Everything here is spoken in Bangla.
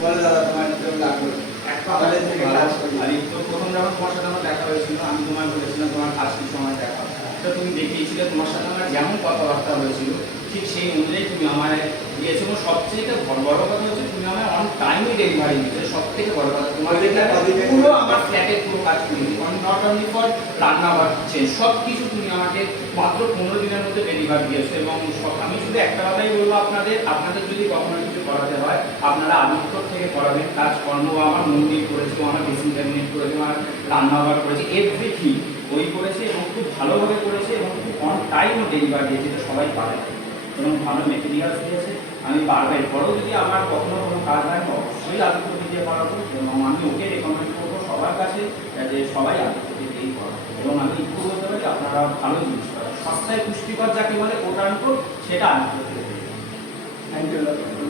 বলে দাদা তোমার কেউ লাগবে সকালে থেকে ক্লাস করি। আর তো প্রথম যখন তোমার সাথে আমার দেখা হয়েছিল আমি তোমায় বলেছিলাম তোমার কাজ কিছু আমার দেখা, তো তুমি দেখিয়েছিলে তোমার সাথে আমার যেমন কথাবার্তা হয়েছিল ঠিক সেই অনুযায়ী তুমি আমায় দিয়েছো। এবং সবচেয়ে বড় কথা হচ্ছে তুমি আমায় অন টাইমে ডেলিভারি দিয়েছো। সব থেকে বড় কথা তোমার পুরো আমার ফ্ল্যাটের পুরো কাজ করে দিয়েছো, নট অনলি ফর রান্না বা কিচেন, সব কিছু তুমি আমাকে মাত্র 15 দিনের মধ্যে ডেলিভারি দিয়েছো। এবং আমি শুধু একটা কথাই বলবো, আপনাদের যদি কখনো কিছু করাতে হয় আপনারা আদিত্যর থেকে করাবেন। কাজকর্ম আমার মন্দির করেছে, আমার ড্রেসিং ক্যাবিনেট করেছে, আমার রান্নাঘর করেছে, এভরিথিং ওই করেছে এবং খুব ভালোভাবে করেছে এবং খুব অন টাইমও ডেলিভারি দিয়েছে, যেটা সবাই পারে এবং ভালো মেটেরিয়ালস দিয়েছে। আমি বারবার পরেও যদি আমার কখনো কোনো কাজ হয় অবশ্যই আদিত্যকে দিয়ে করাবো এবং আমি ওকে রেকমেন্ড করবো সবার কাছে যাতে সবাই আদিত্যকে দিয়েই করাবো। এবং আমি একটু বলতে পারি আপনারা ভালো জিনিস করেন, সস্তায় পুষ্টিকর যাকে বলে ওটা সেটা আদিত্য থেকে। থ্যাংক ইউ দাদা।